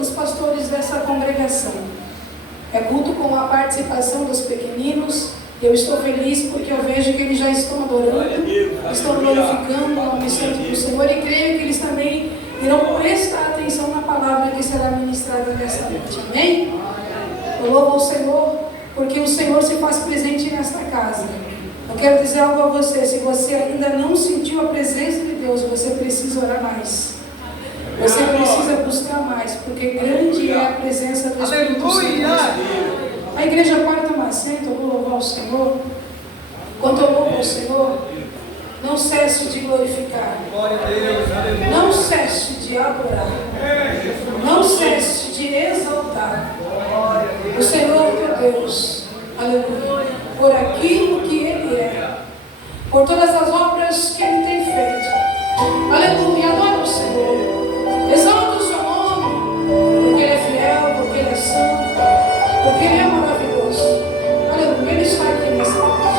os pastores dessa congregação. É culto com a participação dos pequeninos. Eu estou feliz porque eu vejo que eles já estão adorando, estão glorificando o nome santo do Senhor, e creio que eles também irão prestar atenção na palavra que será ministrada nessa noite. Amém? Eu louvo ao Senhor porque o Senhor se faz presente nesta casa. Eu quero dizer algo a você: se você ainda não sentiu a presença de Deus, você precisa orar mais. Você precisa buscar mais, porque grande é a presença do Espírito Santo. A igreja pode tomar assento, eu vou louvar o Senhor. Enquanto eu louvo o Senhor, não cesse de glorificar. Não cesse de adorar. Não cesse de exaltar o Senhor teu Deus. Aleluia. Por aquilo que Ele é, por todas as obras que Ele tem feito. Aleluia. Adora o Senhor. Exalta o seu nome, porque Ele é fiel, porque Ele é santo, porque Ele é maravilhoso. Aleluia. Ele está aqui nessa noite.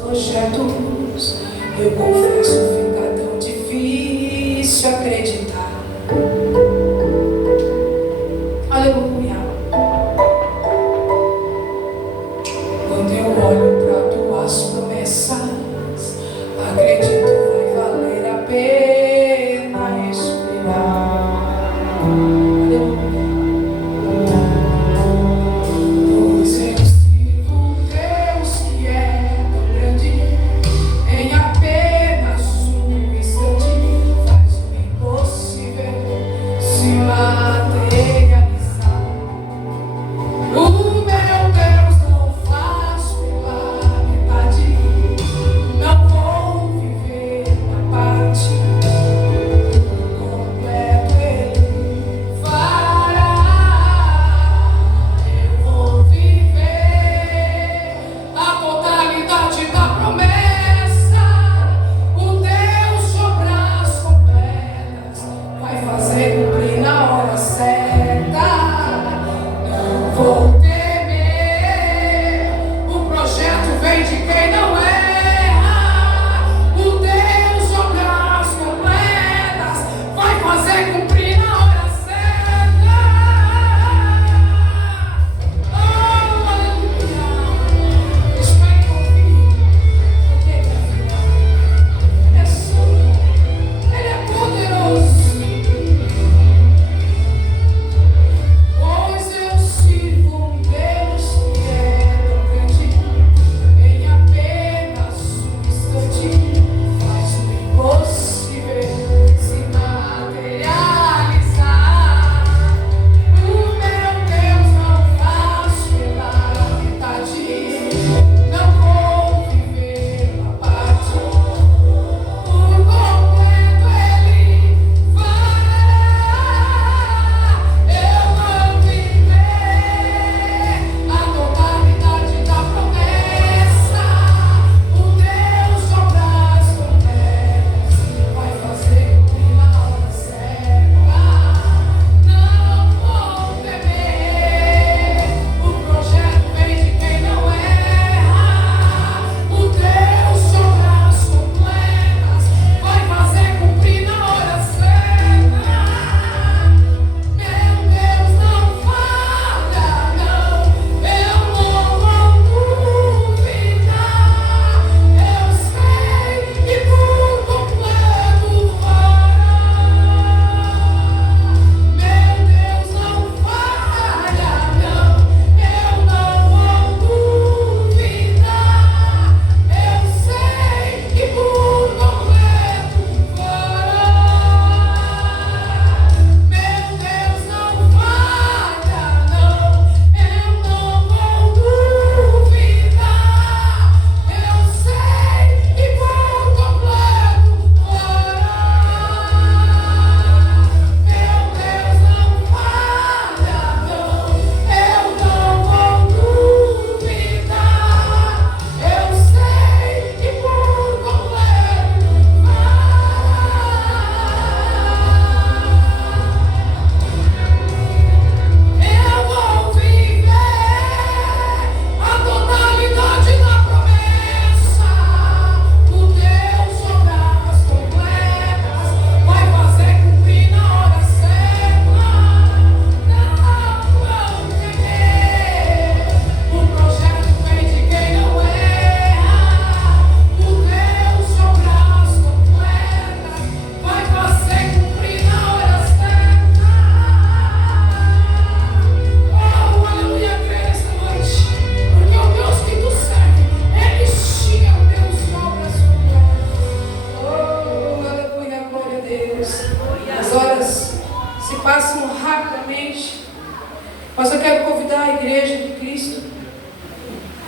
Projetos, eu confesso, fica tão difícil acreditar. Aleluia. Quando eu olho para tuas promessas, acredito vai valer a pena esperar. Aleluia. Pois eu sirvo um Deus que é em apenas um instante faz o impossível se materializar. O meu Deus não faz pela metade, não vou viver na parte completo. Ele fará, eu vou viver a totalidade da promessa. Fazer cumprir na hora certa. Não vou temer. O projeto vem de quem não erra. O Deus de obras completas vai fazer cumprir na hora certa. Oh, aleluia. Espere ouvir, porque Ele é fiel, é santo, Ele é poderoso. Pois eu sirvo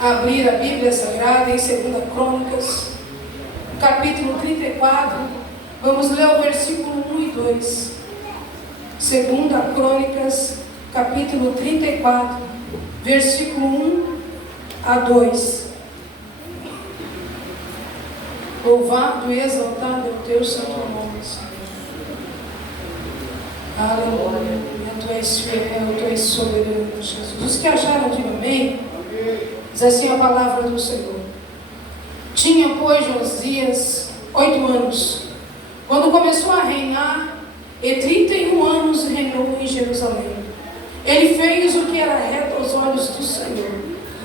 abrir a Bíblia Sagrada em 2 Crônicas, capítulo 34, vamos ler o versículo 1 e 2. 2 Crônicas, capítulo 34, versículo 1 a 2. Louvado e exaltado é o teu santo nome, Senhor. Aleluia. Tu és fiel, tu és soberano, Jesus. Os que acharam, digam amém. Diz assim a palavra do Senhor. Tinha, pois, Josias 8 anos, quando começou a reinar, e 31 anos reinou em Jerusalém. Ele fez o que era reto aos olhos do Senhor.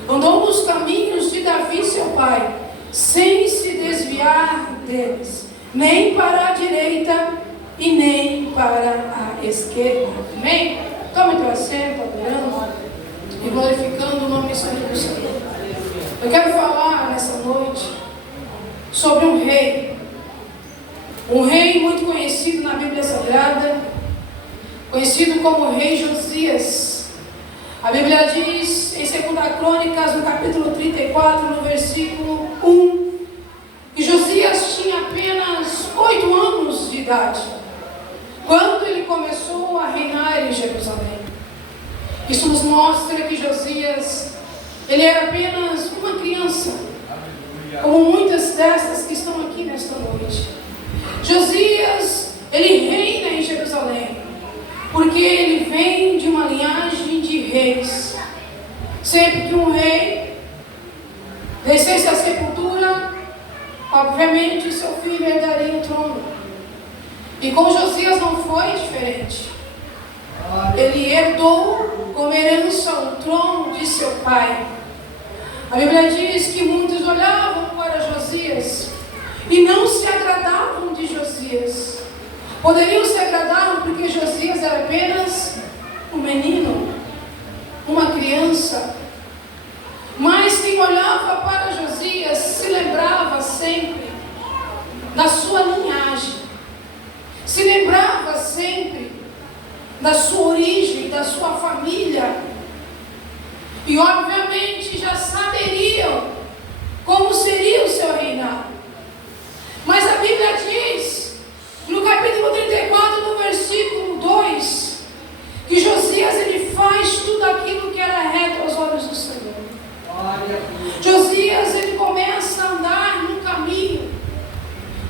Andou nos caminhos de Davi, seu pai, sem se desviar deles, nem para a direita e nem para a esquerda. Amém? Tome teu assento, adorando e glorificando o nome santo do Senhor. Eu quero falar nessa noite sobre um rei muito conhecido na Bíblia Sagrada, conhecido como rei Josias. A Bíblia diz em 2 Crônicas, no capítulo 34, no versículo 1, que Josias tinha apenas 8 anos de idade quando ele começou a reinar em Jerusalém. Isso nos mostra que Josias, ele era apenas uma criança, como muitas dessas que estão aqui nesta noite. Josias, ele reina em Jerusalém, porque ele vem de uma linhagem de reis. Sempre que um rei descesse à sepultura, obviamente seu filho herdaria o trono. E com Josias não foi diferente. Ele herdou como herança o trono de seu pai. A Bíblia diz que muitos olhavam para Josias e não se agradavam de Josias. Poderiam se agradar porque Josias era apenas um menino, uma criança. Mas quem olhava para Josias se lembrava sempre da sua linhagem, se lembrava sempre da sua origem, da sua família. E obviamente já saberiam como seria o seu reinado. Mas a Bíblia diz, no capítulo 34, no versículo 2, que Josias ele faz tudo aquilo que era reto aos olhos do Senhor. Josias ele começa a andar no caminho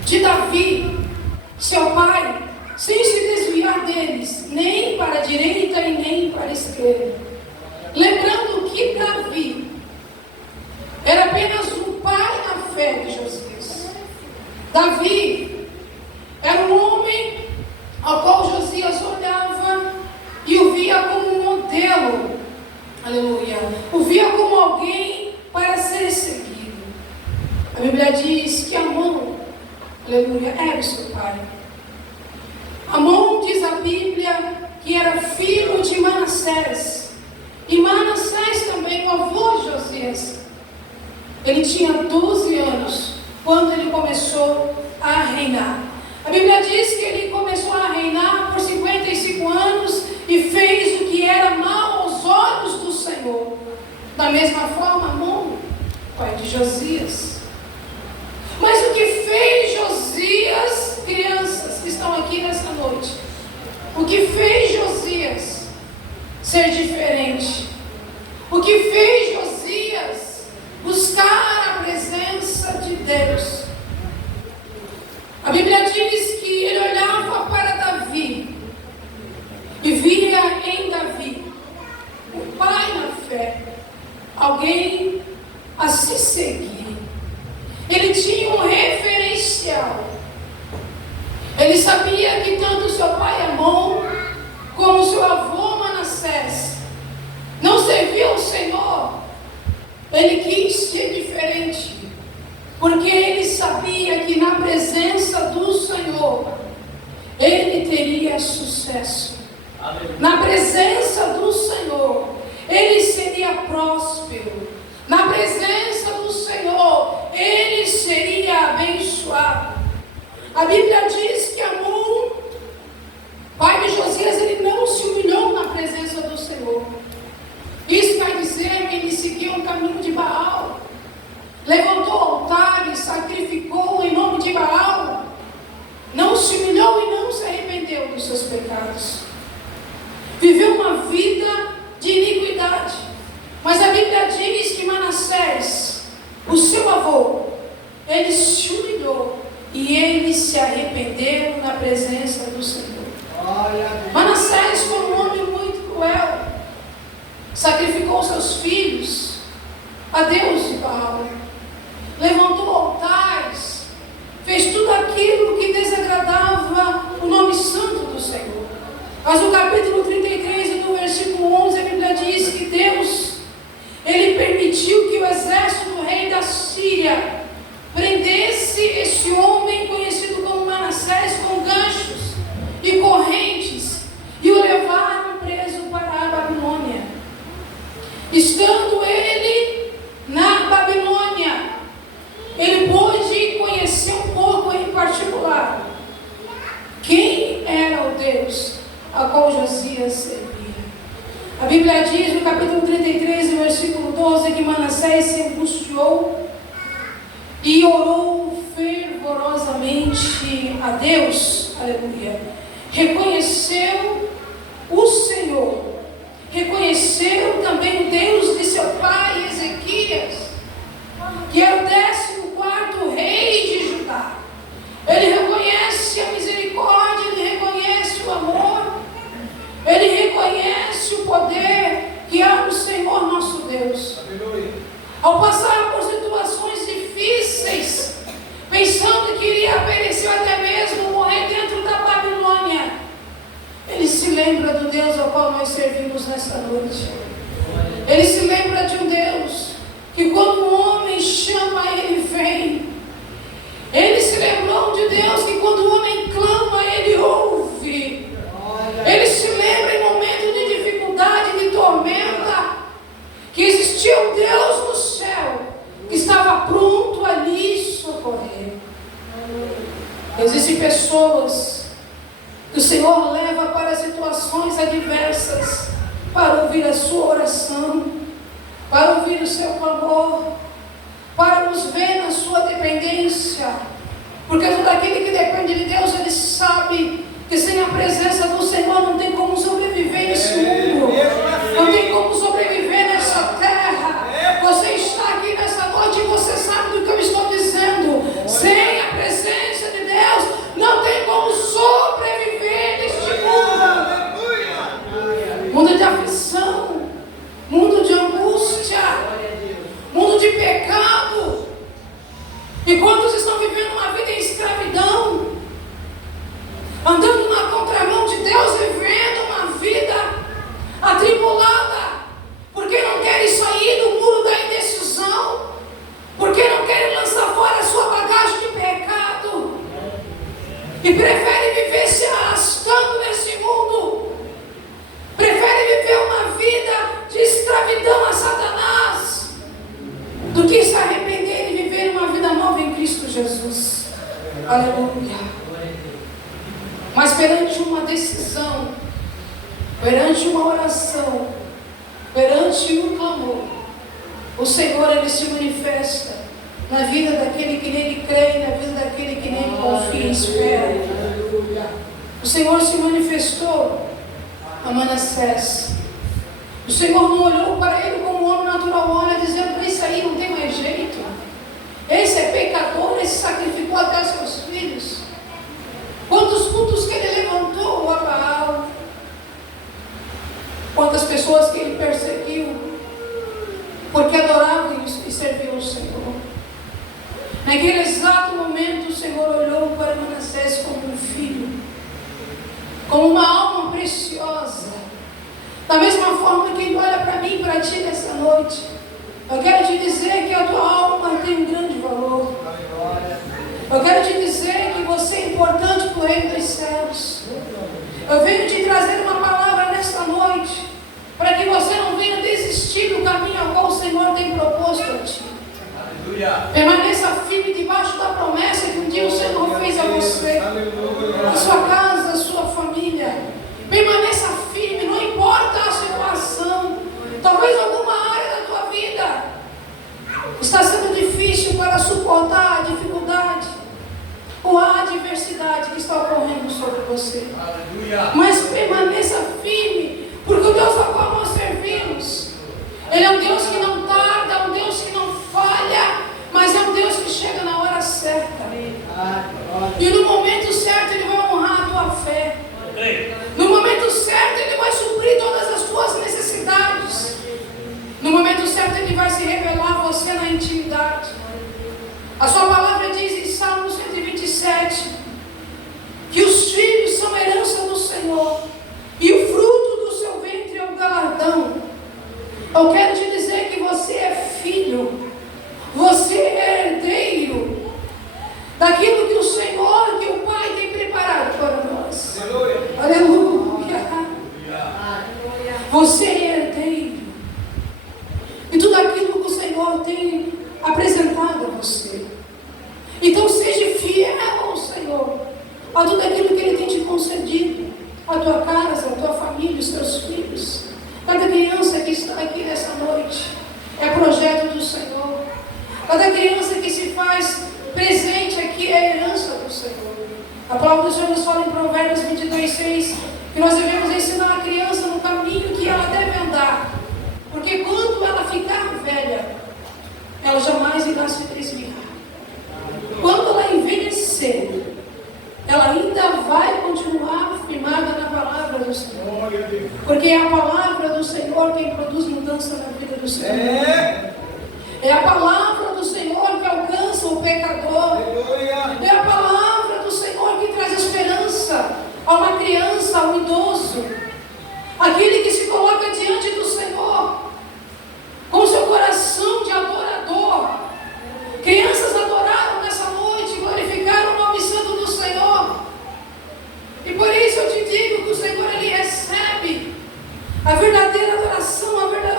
de Davi, seu pai, sem se desviar deles, nem para a direita e nem para a esquerda. Lembrando que Davi era apenas o pai na fé de Josias. Davi era um homem ao qual Josias olhava e o via como um modelo. Aleluia. O via como alguém para ser seguido. A Bíblia diz que Amon, aleluia, era o seu pai. Amon, diz a Bíblia, que era filho de Manassés. E Manassés também, o avô de Josias. Ele tinha 12 anos quando ele começou a reinar. A Bíblia diz que ele começou a reinar por 55 anos e fez o que era mal aos olhos do Senhor. Da mesma forma, Amon, pai de Josias. Mas o que fez Josias, crianças que estão aqui nesta noite, o que fez Josias ser diferente? O que fez Josias buscar a presença de Deus? A Bíblia diz que ele olhava para Davi e via em Davi um pai na fé, alguém a se seguir. Ele tinha um referencial. Ele sabia que tanto seu pai Amon como seu avô Manassés não serviam ao Senhor. Ele quis ser diferente, porque ele sabia que na presença do Senhor ele teria sucesso. Na presença do Senhor ele seria próspero. Na presença do Senhor ele seria abençoado. A Bíblia diz que Amon, pai de Josias, ele não se humilhou na presença do Senhor. Isso quer dizer que ele seguiu um caminho de Baal. levantou altares, sacrificou em nome de Baal, não se humilhou e não se arrependeu dos seus pecados. Viveu uma vida de iniquidade. Mas a Bíblia diz que Manassés, o seu avô, ele se humilhou e ele se arrependeu na presença do Senhor. Manassés foi um homem muito cruel. Sacrificou seus filhos a Deus de Baal. Levantou altares. Fez tudo aquilo que desagradava o nome santo do Senhor. Mas no capítulo 33 e no versículo 11 a Bíblia diz que Deus, ele permitiu que o exército do rei da Síria prendesse esse homem conhecido como Manassés com ganchos e correntes e o levaram preso para a Babilônia. Estando ele na Babilônia, ele pôde conhecer um pouco em particular quem era o Deus a qual Josias servia. A Bíblia diz no capítulo 33, no versículo 12, que Manassés se angustiou e orou fervorosamente a Deus, aleluia. Reconheceu o Senhor, reconheceu também o Deus de seu pai Ezequias, que é o 14º rei de Judá. Ele reconhece a misericórdia, ele reconhece o amor, ele reconhece o poder que há no Senhor nosso Deus. Ao passar por situações difíceis, pensando que iria perecer até mesmo morrer dentro da Babilônia, ele se lembra do Deus ao qual nós servimos nesta noite. Ele se lembra de um Deus que quando um homem chama, ele vem. Ele se lembrou de Deus que quando o homem clama, ele ouve. Ele se lembra em momento de dificuldade, de tormenta, que existia um Deus no céu que estava pronto a lhe socorrer. Existem pessoas que o Senhor leva para situações adversas, para ouvir a sua oração, para ouvir o seu clamor, para nos ver na sua dependência, porque todo aquele que depende de Deus, ele sabe que sem a presença do Senhor não tem como sobreviver nesse mundo, não tem como sobreviver nessa terra. Você está aqui nessa noite e você sabe do que eu estou dizendo. Sem a presença de Deus não tem como sobreviver neste mundo. Mundo de aflição, mundo de angústia, mundo de pecado. E quantos estão vivendo uma vida em escravidão, andando na contramão de Deus, vivendo uma vida atribulada, porque não querem sair do muro da indecisão, porque não querem lançar fora a sua bagagem de pecado, e preferem viver se arrastando nesse mundo, preferem viver uma vida de escravidão a Satanás, do que se arrepender e viver uma vida nova em Cristo Jesus. Aleluia. Mas perante uma decisão, perante uma oração, perante um clamor, o Senhor, ele se manifesta na vida daquele que nele crê, na vida daquele que nele confia e espera. O Senhor se manifestou a Manassés. O Senhor não olhou para ele como um homem natural olha, dizendo: esse aí não tem mais jeito, esse é pecador, esse sacrificou até os seus filhos. Quantos cultos que ele levantou a Baal, quantas pessoas que ele perseguiu, porque adoravam e serviam o Senhor. Naquele exato momento, o Senhor olhou para Manassés como um filho, como uma alma preciosa. Da mesma forma que ele olha para mim e para ti nessa noite, eu quero te dizer que a tua alma tem um grande valor. Eu quero te dizer que você é importante para o reino dos céus. Eu venho te trazer uma palavra nesta noite, para que você não venha desistir do caminho ao qual o Senhor tem proposto a ti. Permaneça firme debaixo da promessa que um dia o Senhor fez a você, a sua casa, a sua família. Permaneça firme, não importa a situação. Talvez alguma área da tua vida está sendo difícil você. Aleluia. Mas permaneça firme, porque o Deus ao qual nós servimos, Ele é um Deus que não tarda, é um Deus que não falha, mas é um Deus que chega na hora certa. E no momento certo Ele vai honrar a tua fé. No momento certo Ele vai suprir todas as tuas necessidades. No momento certo Ele vai se revelar a você na intimidade. A sua palavra diz em Salmo 127 que os filhos são herança do Senhor e o fruto do seu ventre é o galardão. Eu quero te dizer que você é filho, você é herdeiro daquilo que o Senhor, que o Pai tem preparado para nós. Aleluia. Você é herdeiro e tudo aquilo que o Senhor tem apresentado a você. Então seja fiel ao Senhor, a tudo aquilo que Ele tem te concedido, a tua casa, a tua família, os teus filhos. Cada criança que está aqui nessa noite é projeto do Senhor. Cada criança que se faz presente aqui é herança do Senhor. A palavra do Senhor nos fala em Provérbios 22:6 que nós devemos ensinar a criança no caminho que ela deve andar, porque quando ela ficar velha, ela jamais irá se desviar. Quando ela envelhecer, ela ainda vai continuar firmada na palavra do Senhor, porque é a palavra do Senhor quem produz mudança na vida do Senhor. É a palavra do Senhor que alcança o pecador. É a palavra do Senhor que traz esperança a uma criança, a um idoso, aquele que se coloca diante do Senhor com seu coração de adorador. Crianças adoraram nessa noite, glorificaram o nome santo do Senhor. E por isso eu te digo que o Senhor, Ele recebe a verdadeira adoração,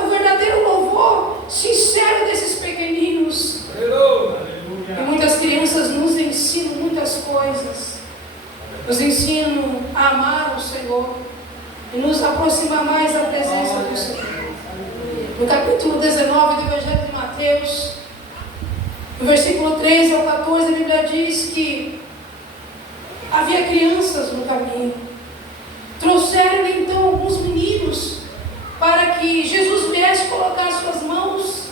o verdadeiro louvor sincero desses pequeninos. E muitas crianças nos ensinam muitas coisas. Nos ensinam a amar o Senhor e nos aproximar mais da presença do Senhor. No capítulo 19 do Evangelho de Mateus, no versículo 13 ao 14, a Bíblia diz que havia crianças no caminho. Trouxeram então alguns meninos para que Jesus viesse colocar suas mãos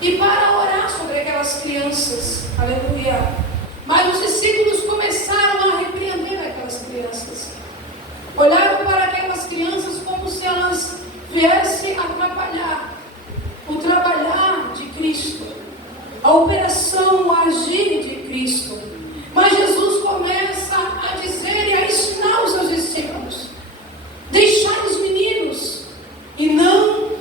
e para orar sobre aquelas crianças. Aleluia. Mas os discípulos começaram a repreender aquelas crianças. Olharam para aquelas crianças como se elas viessem atrapalhar o trabalhar de Cristo, a operação, o agir de Cristo. Mas Jesus começa a dizer e a ensinar os seus discípulos: deixai os meninos e não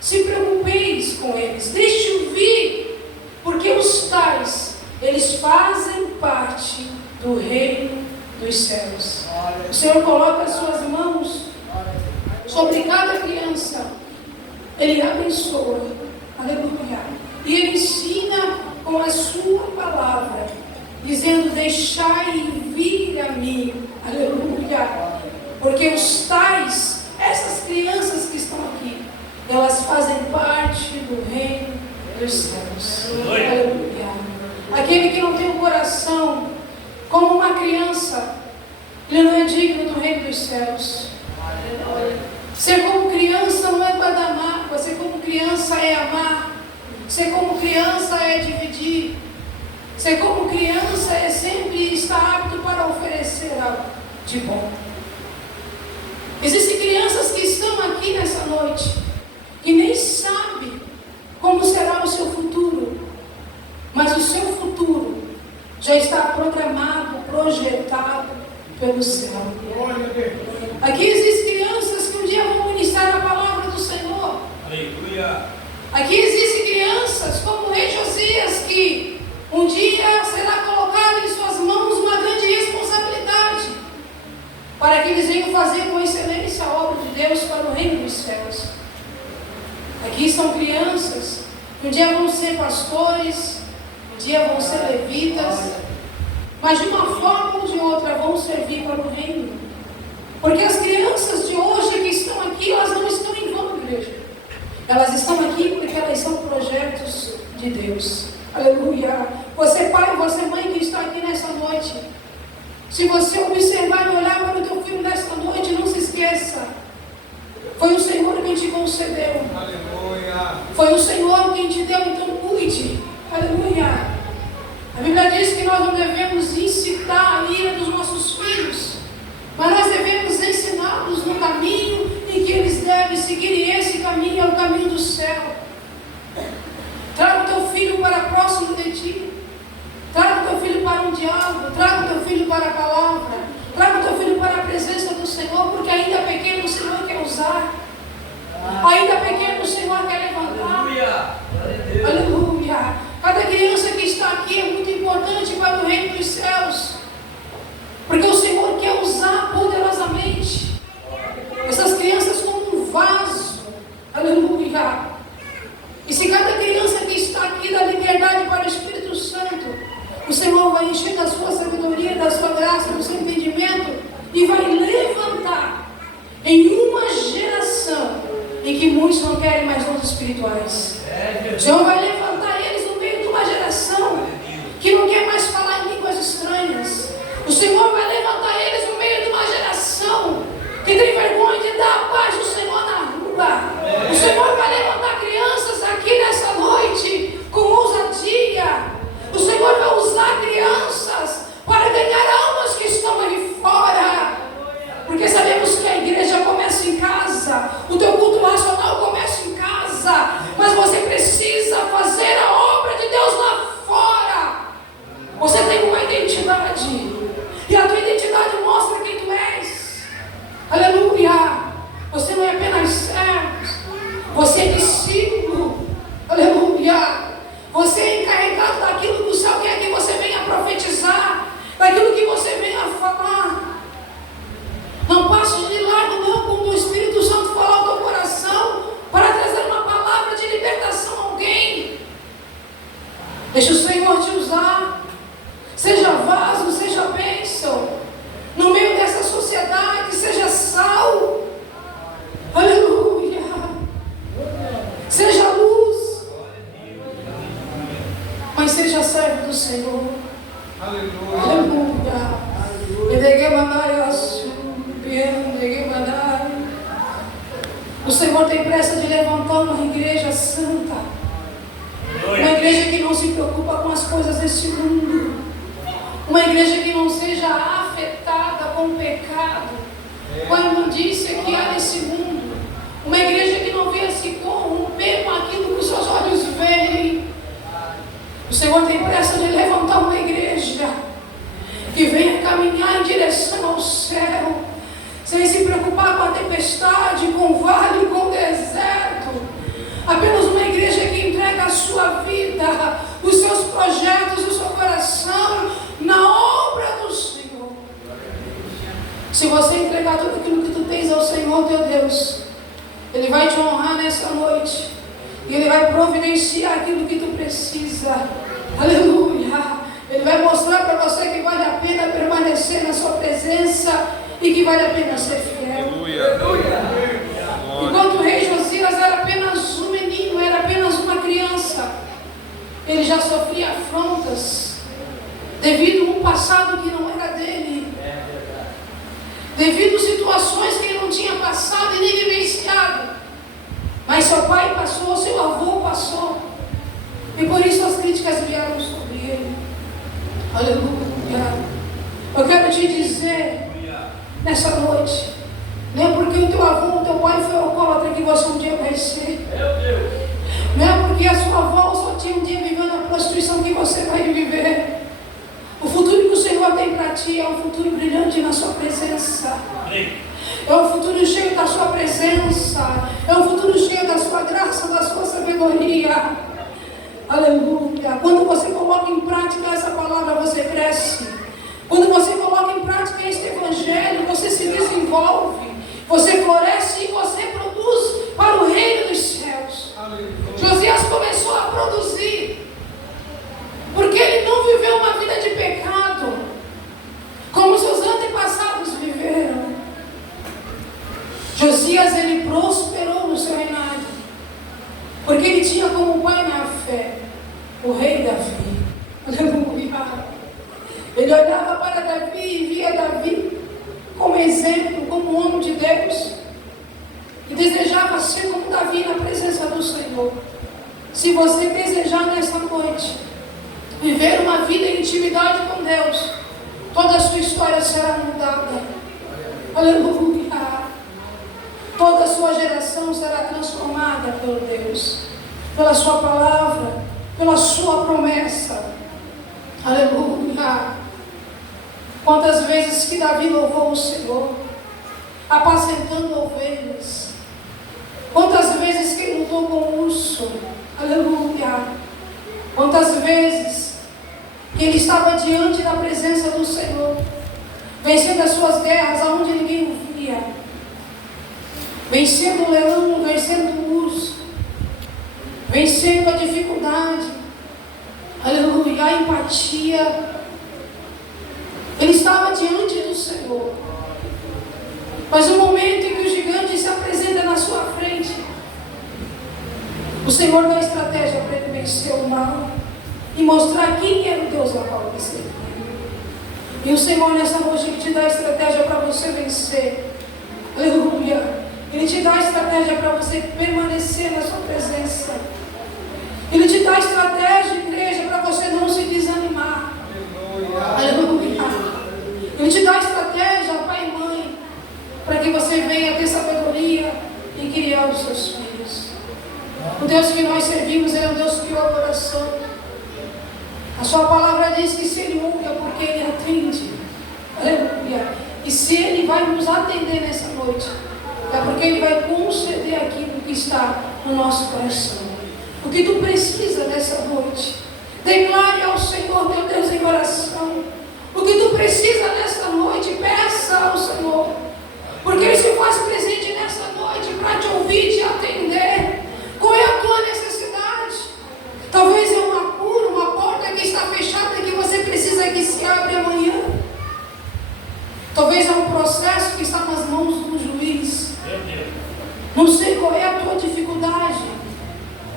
se preocupeis com eles, deixe-o vir, porque os tais, eles fazem parte do reino dos céus. O Senhor coloca as suas mãos sobre cada criança, Ele abençoa, aleluia, e Ele ensina com a sua palavra, dizendo: deixai vir a mim, aleluia, porque os tais, essas crianças que estão aqui, elas fazem parte do reino dos céus, aleluia. Aquele que não tem um coração como uma criança, ele não é digno do reino dos céus. Ser como criança não é guardar mágoa, ser como criança é amar, ser como criança é dividir, ser como criança é sempre estar apto para oferecer algo de bom. Existem crianças que estão aqui nessa noite que nem sabem como será o seu futuro, mas o seu futuro já está programado, projetado pelo céu. Aqui existem crianças que um dia vão ministrar a palavra do Senhor. Aleluia. Aqui existem crianças como o rei Josias, que um dia será colocado em suas mãos uma grande responsabilidade, para que eles venham fazer com excelência a obra de Deus para o reino dos céus. Aqui estão crianças que um dia vão ser pastores, um dia vão ser levitas, mas de uma forma ou de outra vão servir para o reino. Porque as crianças de hoje que estão aqui, elas não estão em vão, igreja. Elas estão aqui porque elas são projetos de Deus. Aleluia. Você pai, você mãe que está aqui nessa noite, Se você observar e olhar para o teu filho nesta noite, não se esqueça. Foi o Senhor quem te concedeu. Aleluia. Foi o Senhor quem te deu, então cuide. Aleluia. A Bíblia diz que nós não devemos incitar a ira dos nossos filhos, mas nós devemos ensiná-los no caminho em que eles devem seguir, e esse caminho é o caminho do céu. Traga o teu filho para próximo de ti. Traga o teu filho para um diálogo. Traga o teu filho para a palavra. Traga o teu filho para a presença do Senhor, porque ainda pequeno o Senhor quer usar. Ainda pequeno o Senhor quer levantar. Aleluia. Aleluia. Cada criança que está aqui é muito importante para o reino dos céus, porque o Senhor quer usar poderosamente essas crianças como um vaso. Aleluia. E se cada criança que está aqui dá liberdade para o Espírito Santo, o Senhor vai encher da sua sabedoria, da sua graça, do seu entendimento, e vai levantar em uma geração em que muitos não querem mais dons espirituais. O Senhor vai levantar eles no meio de uma geração que não quer mais falar em línguas estranhas. O Senhor vai levantar eles no meio de uma geração que tem vergonha de dar a paz do Senhor na rua. O Senhor vai levantar crianças aqui nessa noite com ousadia. O Senhor vai usar crianças para ganhar almas que estão aí fora. Porque sabemos que a igreja começa em casa, o teu culto racional começa em casa, mas você precisa fazer a obra de Deus lá fora. Você tem uma identidade, e a tua identidade mostra quem tu és. Aleluia. Você não é apenas servo, você é discípulo. Aleluia. Você é encarregado daquilo que o céu quer que você venha profetizar, daquilo que você venha falar. Não passe de lado não, quando o Espírito Santo falar ao teu coração para trazer uma palavra de libertação a alguém. Deixa o Senhor te usar. Seja vaso, seja bênção no meio dessa sociedade, seja sal. Aleluia. Seja luz, mas seja servo do Senhor. Aleluia. Aleluia. O Senhor tem pressa de levantar uma igreja santa, uma igreja que não se preocupa com as coisas deste mundo, uma igreja que não seja afetada com o pecado, com a imundícia que há nesse mundo, uma igreja que não venha se corromper com aquilo que os seus olhos veem. O Senhor tem pressa de levantar uma igreja que venha caminhar em direção ao céu, sem se preocupar com a tempestade, com o vale, com o deserto. Apenas uma igreja que entrega a sua vida, os seus projetos, o seu coração na obra do Senhor. Se você entregar tudo aquilo que tu tens ao Senhor teu Deus, Ele vai te honrar nessa noite, e Ele vai providenciar aquilo que tu precisa. Aleluia. Ele vai mostrar para você que vale a pena permanecer na sua presença e que vale a pena ser fiel. Aleluia. Enquanto o rei Josias era apenas um menino, era apenas uma criança, ele já sofria afrontas devido a um passado que não era dele, devido a situações que ele não tinha passado e nem vivenciado, mas seu pai passou, seu avô passou, e por isso as críticas vieram sobre ele. Aleluia. Eu quero te dizer nessa noite, não é porque o teu avô, o teu pai foi alcoólatra que você um dia vai ser. Não é porque a sua avó só tinha um dia vivendo a prostituição que você vai viver. O futuro que o Senhor tem para ti é um futuro brilhante na sua presença. É um futuro cheio da sua presença. É um futuro cheio da sua graça, da sua sabedoria. Aleluia. Quando você coloca em prática essa palavra, você cresce. Quando você coloca em prática este evangelho, você se desenvolve, você floresce e você produz para o reino dos céus. Aleluia. Josias começou a produzir, porque ele não viveu uma vida de pecado, como seus antepassados viveram. Josias, ele prosperou no seu reinado, porque ele tinha como pai na fé o rei Davi. Aleluia. Ele olhava para Davi e via exemplo, como homem de Deus, e desejava ser como Davi na presença do Senhor. Se você desejar nessa noite viver uma vida em intimidade com Deus, toda a sua história será mudada. Aleluia. Toda a sua geração será transformada por Deus, pela sua palavra, pela sua promessa. Aleluia. Quantas vezes que Davi louvou o Senhor, apacentando ovelhas. Quantas vezes que ele lutou com o urso. Aleluia. Quantas vezes que ele estava diante da presença do Senhor, vencendo as suas guerras aonde ninguém o via, vencendo o leão, vencendo o urso, vencendo a dificuldade. Aleluia. A empatia. Ele estava diante do Senhor. Mas no momento em que o gigante se apresenta na sua frente, o Senhor dá estratégia para ele vencer o mal e mostrar quem era o Deus a qual ele servia. E o Senhor nessa noite Ele te dá estratégia para você vencer. Aleluia. Ele te dá estratégia para você permanecer na sua presença. Ele te dá estratégia, igreja, para você não se desanimar. Aleluia. Ele te dá estratégia, pai e mãe, para que você venha ter sabedoria e criar os seus filhos. O Deus que nós servimos, Ele é um Deus que ouve oração. A sua palavra diz que se Ele ouve é porque Ele atende. Aleluia. E se Ele vai nos atender nessa noite, é porque Ele vai conceder aquilo que está no nosso coração. O que tu precisa nessa noite, declare ao Senhor teu Deus em oração. O que tu precisa nessa noite, peça ao Senhor, porque Ele se faz presente nessa noite para te ouvir e te atender. Qual é a tua necessidade? Talvez é uma cura, uma porta que está fechada que você precisa que se abra amanhã. Talvez é um processo que está nas mãos do juiz. Não sei qual é a tua dificuldade,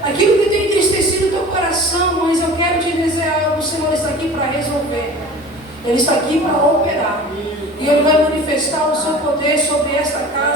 aquilo que tem entristecido o teu coração, mas eu quero te dizer algo: o Senhor está aqui para resolver. Ele está aqui para operar. E Ele vai manifestar o seu poder sobre esta casa.